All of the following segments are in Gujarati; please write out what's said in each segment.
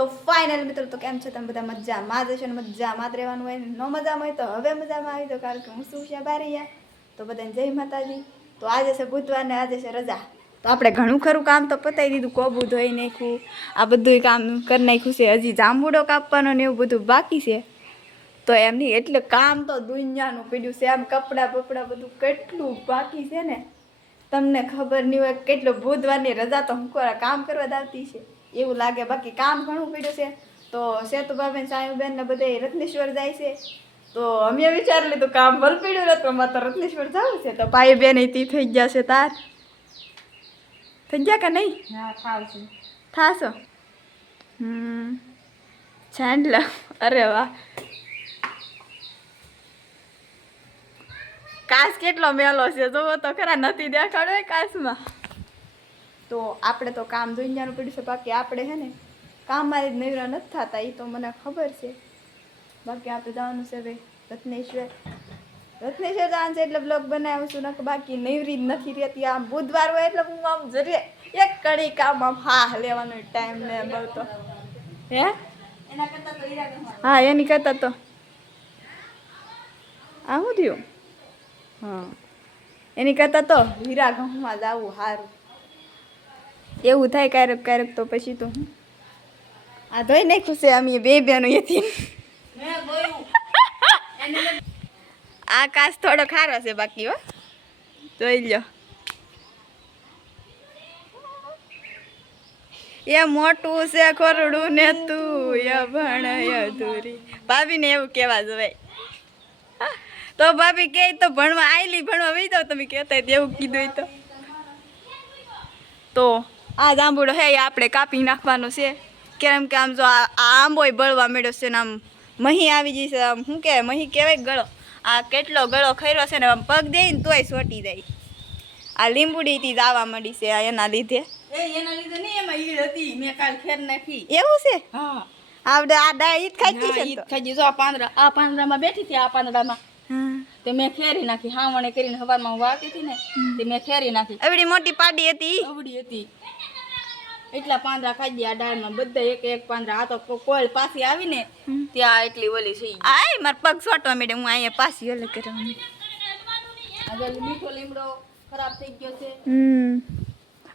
તો ફાઇનલ મિત્રો તો કેમ છે તમે બધા મજામાં જ હશો ને મજામાં જ રહેવાનું હોય ને ન મજામાં હોય તો હવે મજામાં આવી દો કારણ કે હું શું છે બારી તો બધાને જય માતાજી. તો આજે છે બુધવાર ને આજે છે રજા તો આપણે ઘણું ખરું કામ તો પતાવી દીધું કોબું ધોઈ નાખ્યું આ બધું કામ કરી નાખ્યું છે હજી જાંબુડો કાપવાનો ને એવું બધું બાકી છે તો એમ નહીં એટલે કામ તો દુનિયાનું પીડ્યું છે આમ કપડાં બપડા બધું કેટલું બાકી છે ને તમને ખબર નહીં હોય કેટલો બુધવારની રજા તો હું કામ કરવા જ આવતી છે એવું લાગે બાકી કામ ઘણું પડ્યું છે તો સેતુભાઈ સાયુબેન ને બધે રત્નેશ્વર જાય છે તો અમે વિચારી લીધું કામ ભલ પડ્યું ને તો અમારે તો રત્નેશ્વર જવું છે તો ભાઈ બેન તી થઈ ગયા છે તાર થઈ ગયા કે નહીં થાશો છાંડલ અરે વાહ કાચ કેટલો મેલો છે જોવો તો ખરા નથી દેખાડો કાચમાં તો આપણે તો કામ દુનિયાનું પડ્યું છે બાકી આપણે છે ને કામમાં જ નવરા નથી થતા એ તો મને ખબર છે બાકી આપણે જવાનું છે ભાઈ રત્નેશ્વર જવાનું છે એટલે બ્લોગ બનાવું છું ને બાકી નવરી જ નથી રહેતી આમ બુધવાર હોય એટલે હું આમ જરૂર એક કડી કામ આમ હા લેવાનો ટાઈમ ને બહુ તો હે હા એની કરતા તો આ શું થયું હા એની કરતાં તો હીરા ઘઉંમાં જવું સારું એવું થાય ક્યારેક ક્યારેક તો પછી તો હું આ ધોઈ નાખ્યું છે અમે બે બેનો એથી આ કાચ થોડો ખારો છે બાકી હો જોઈ લો એ મોટું છે ખોરડું ને તું એ ભણ અધૂરી ભાભીને એવું કહેવા જવાય તો ભાભી કે તો ભણવા આયલી ભણવા વહી જાવ તમે કહેતા એવું કીધું તો આ જાંબુડો હે આપણે કાપી નાખવાનો છે કેમ કે આમ જો આ આંબોય બળવા મળ્યો છે ને આમ મહી આવી જઈ છે આમ શું કહેવાય મહી કહેવાય ગળો આ કેટલો ગળો ખર્યો છે ને આમ પગ દે ને તોય સોટી જાય આ લીંબુડીથી જ આવવા મળી છે આ એના લીધે એના લીધે નહીં એમાં ઈડ હતી મેં કાલ ખેર નાખી એવું છે હા આવડે આ ડા ઈદ ખાઈ છે તો ખાઈ જો આ પાંદડામાં બેઠી હતી આ પાંદડામાં તે મેં ખેરી નાખી હાવણે કરીને હવારમાં હું વાળતી હતી ને તે મેં ખેરી નાખી એવડી મોટી પાડી હતી અવડી હતી એટલા પાંદડા ખાઈ ગયા ડાળમાં બધા એક એક પાંદડા આ તો કોઈલ પાછી આવીને ત્યાં એટલી ઓલી થઈ આય માર પગ સોટવા મેડે હું અહીંયા પાછી ઓલે કરવા હવે મીઠો લીમડો ખરાબ થઈ ગયો છે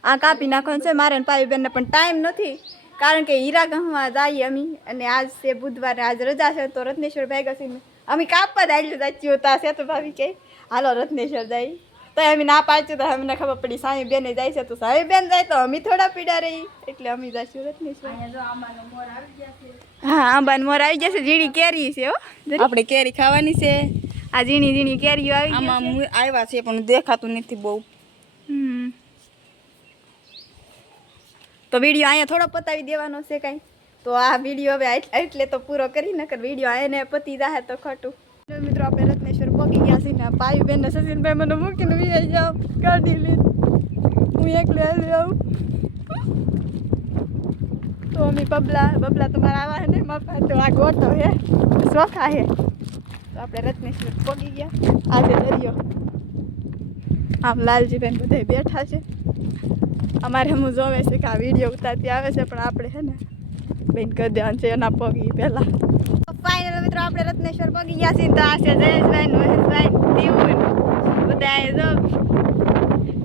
આ કાપી નાખવાનું છે મારે પાવી બેનને પણ ટાઈમ નથી કારણ કે હીરા ગામમાં જઈએ અમે અને આજ છે બુધવારે આજ રજા છે તો રત્નેશ્વર ભાઈ ગઈ અમે કાપવા દાયલું જાચ્યું હતા છે તો ભાભી કે હાલો રત્નેશ્વર જાય તો અમે ના પાડ્યું તો અમને ખબર પડી સાઈ બેને જાય છે તો સાઈ બેન જાય તો અમે થોડા પીડા રહી એટલે અમે જઈશું રત્નેશ્વર હા આંબાનો મોર આવી જશે ઝીણી કેરી છે હો આપણે કેરી ખાવાની છે આ ઝીણી ઝીણી કેરીઓ આવી આમાં આવ્યા છે પણ દેખાતું નથી બહુ તો વિડીયો અહીંયા થોડો પતાવી દેવાનો છે કાંઈ તો આ વિડીયો હવે એટલે તો પૂરો કરી નકર વિડીયો એને પતી જાય તો ખોટું મિત્રો આપણે રત્નેશ્વર પગી ગયા છીએ ને પાયુ બેન ને સચિનભાઈ મને મૂકીને વી જાવ ગાડી લઈ હું એકલે આવી આવું તો અમે બબલા તમારા આવા હે ને માપા તો આ ગોટો હે સોખા હે તો આપણે રત્નેશ્વર પગી ગયા આજે દરિયો આમ લાલજીભાઈ બધા બેઠા છે અમારે હું જોવે છે કે આ વિડીયો ઉતારતી આવે છે પણ આપણે છે ને બેન કરી દેવાનું છે એના પગી પહેલાં ફાઇનલ મિત્રો આપણે રત્નેશ્વર પગી ગયા છીએ તો આ છે જયેશભાઈ મહેશભાઈ દીવું બધા જો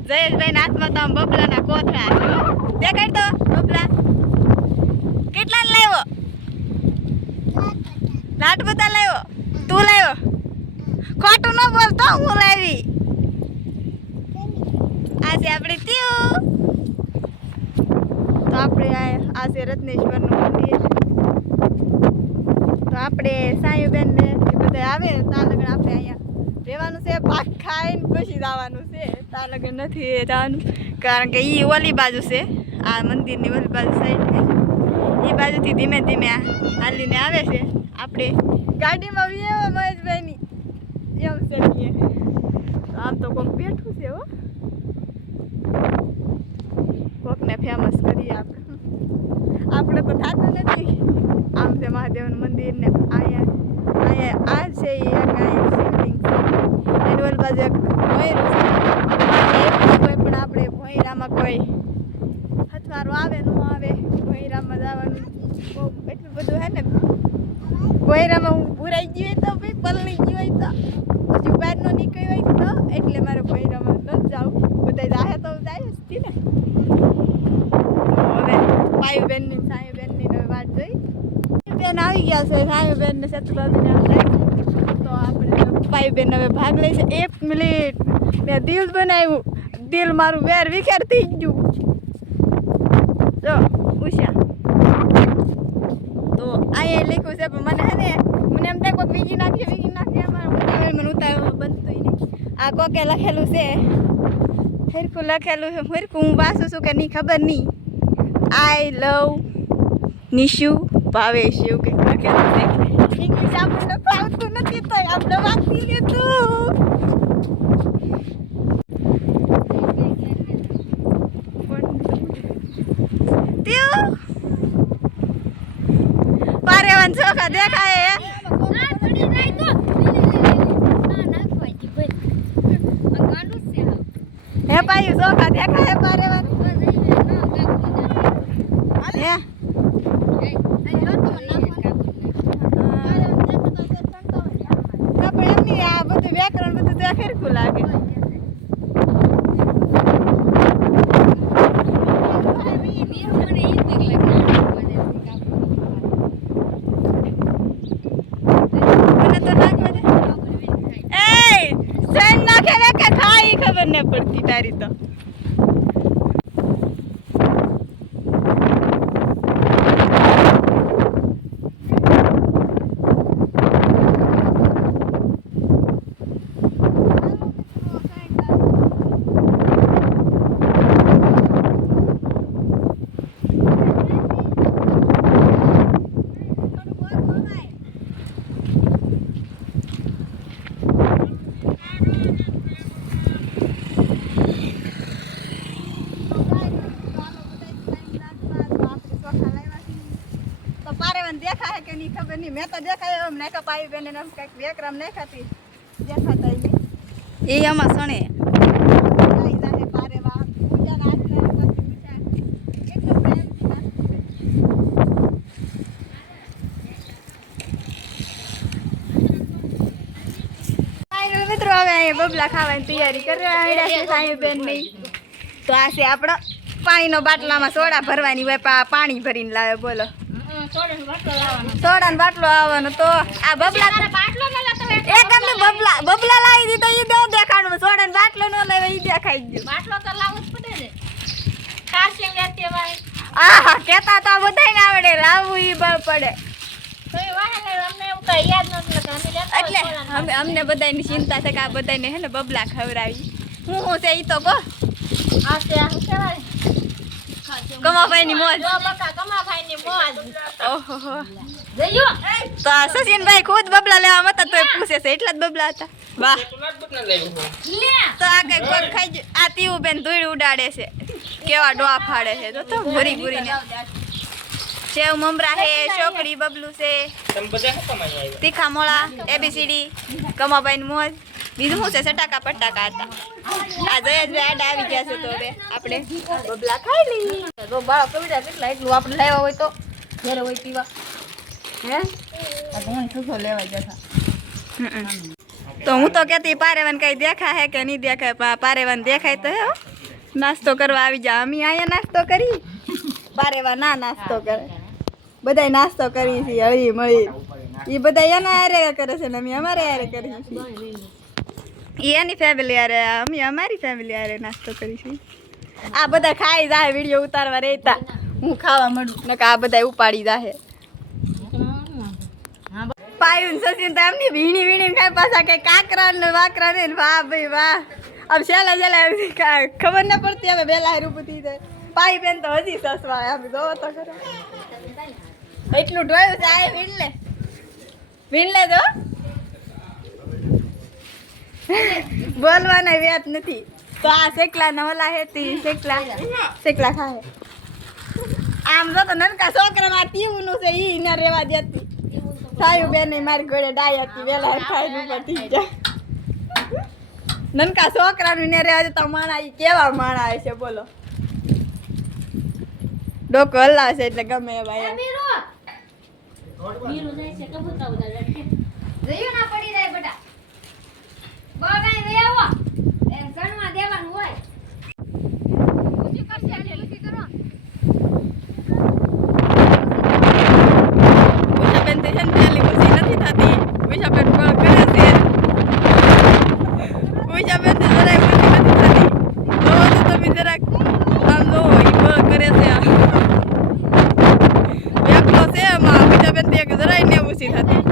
જયેશભાઈ હાથમાં તો આમ બબલાના કોથળા છે દેખાડ તો બબલા કેટલા લાવ્યો લાટ બધા લાવ્યો તું લાવ્યો ખોટું ન બોલતો હું લાવી આ છે આપણે ત્યું તો આપણે આ છે રત્નેશ્વરનું મંદિર તો આપણે સાયુબેન ને એ બધા આવે ત્યાં લગન આપણે અહીંયા રહેવાનું છે પાક ખાઈને પછી જવાનું છે ત્યાં લગન નથી જવાનું કારણ કે એ ઓલી બાજુ છે આ મંદિરની ઓલી બાજુ સાઈડ એ બાજુથી ધીમે ધીમે હાલીને આવે છે આપણે ગાડીમાં એવા મહેશભાઈની એમ છે તો આમ તો કોઈક બેઠું છે હો કોકને ફેમસ કરીએ આપણે તો થતું નથી આમ છે મહાદેવનું મંદિર ને અહીંયા આ છે એક શિવલિંગ છે એની ઓલી બાજુ એક ભોંયરું છે કોઈ પણ આપણે ભોંયરામાં કોઈ હથવારો આવે ન આવે ભોંયરામાં જવાનું બહુ બધું હે ને કોયરામાં હું ભૂરાઈ ગઈ હોય તો ભાઈ પલળી ગઈ હોય તો હજુ બહાર નો નીકળી હોય તો એટલે મારે કોયરામાં ન જાઉં બધા જાહે તો જાય જ હતી ને તો હવે પાયુબેનની સાયુબેનની વાત જોઈ બેન આવી ગયા છે સાયુબેન ને શત્રુઘ્ન તો આપણે પાયુબેન હવે ભાગ લે છે 1 મિનિટ મેં દિલ બનાવ્યું દિલ મારું વેર વિખેર થઈ ગયું જો ઉષા તો અહીંયા લખ્યું છે પણ મને હે ને મને એમ થાય કોઈ બીજી નાખીએ અમારે મને ઉતાવળ બનતું નહીં આ કોકે લખેલું છે હરખું લખેલું છે હરખું હું વાંચું છું કે નહીં ખબર નહીં આઈ લવ નિશુ ભાવેશ એવું કંઈક લખેલું છે ઇંગ્લિશ આપણને ફાવતું નથી તો આપણે વાંચી લીધું પારેવાન ચોખા દેખાય હે પાયું ચોખા દેખાય પારેવાન હે એમની આ બધું વ્યાકરણ બધું ત્યાં ખેરખું લાગે ખબર ન પડતી તારી તો દેખા હે કે નહીં ખબર નહીં મેં તો દેખાય એમ નાખા પાઈ બેન એમ કંઈક વેકરામ નાખાતી દેખાતા એ આમાં સણે પારેવા પૂજા મિત્રો હવે અહીંયા બબલા ખાવાની તૈયારી કરવા છે સાયુબેન ની તો આ છે આપણો પાણીનો બાટલામાં સોડા ભરવાની હોય પાણી ભરીને લાવે બોલો સોડા બાટલો આવવાનો તો આ બબલા એકદમ બબલા લાવી દીધો ઈ દો દેખાડું સોડા બાટલો નો લાવે ઈ દેખાઈ ગયો બાટલો તો લાવવું જ પડે ને કાશી લેતી ભાઈ આહા કેતા તો બધાય ને આવડે લાવવું ઈ પડે તો એ વાહે અમને એવું કઈ યાદ નથી એટલે અમને બધાની ચિંતા છે કે આ બધાને હે ને બબલા ખવડાવી હું છે ઈ તો કહો આ છે આ શું કહેવાય કમાભાઈની મોજ કમાભાઈની મોજ ઓહો જયો તો સચિનભાઈ ખુદ બબલા લેવા મતા તોય પૂછે છે એટલા જ બબલા હતા વાહ તો આ કઈ કોક ખાઈ આ તીવું બેન ધૂળ ઉડાડે છે કેવા ડોઆ ફાડે છે તો ભરી ભરીને સેવ મમરા હે ચોકડી બબલું છે તીખા મોળા એબીસીડી કમાભાઈની મોજ બીજું શું છે સટાકા પટાકા હતા આ જયેશભાઈ આડા આવી ગયા છે તો હવે આપણે બબલા ખાઈ લઈએ તો બાળક કવિતા કેટલા એટલું આપણે લેવા હોય તો ઘરે હોય પીવા હે હું સુખો લેવા જતા તો હું તો કહેતી પારેવાન કઈ દેખા હે કે નહીં દેખાય પારેવાન દેખાય તો હે નાસ્તો કરવા આવી જા અમે અહીંયા નાસ્તો કરી પારેવા ના નાસ્તો કરે બધાય નાસ્તો કરી છે હળી મળી એ બધા એના હારે કરે છે ને અમે અમારે હારે કરીએ છીએ એની ફેમિલી હારે અમે અમારી ફેમિલી હારે નાસ્તો કરીશું આ બધા ખાઈ જાય વિડીયો ઉતારવા રહેતા હું ખાવા મળું ને કે આ બધા ઉપાડી જાય પાયું સચિન તો એમની વીણી વીણી ખાય પાછા કઈ કાકરા ને વાકરા ને વાહ ભાઈ વાહ अब છેલ્લા ખબર ન પડતી હવે બેલા રૂપ થઈ જાય પાઈ બેન તો હજી સસવા આમ જો તો ખરો એટલું ઢોયું છે આ વીણલે તો બોલવાના વ્યાત નથી તો આ શેકલા ના ઓલા હે તી શેકલા ખાય આમ જો તો નનકા છોકરામાં તીવું નું છે ઈ ન રેવા દેતી સાયું બેન મારી ઘોડે ડાય હતી વેલા ખાઈ ઉપર થઈ જાય નનકા છોકરાનું ને રહેવા જતા માણા ઈ કેવા માણા આવે છે બોલો ડોકો હલાવે છે એટલે ગમે એ ભાઈ જોયું ના પડી જાય બેટા બગાઈ વે આવો એમ ગણવા દેવાનું હોય ઊંચી કરશે એટલે ઊંચી કરો ઉષાબેન તે છે ને પેલી ખુશી નથી થતી ઉષાબેન બળ કરે છે ઉષાબેન તે જરાય ખુશી નથી થતી જોવો તો તમે જરાક આમ જોવો ઈ બળ કરે છે એકલો છે એમાં ઉષાબેન તે જરાય ને ખુશી થતી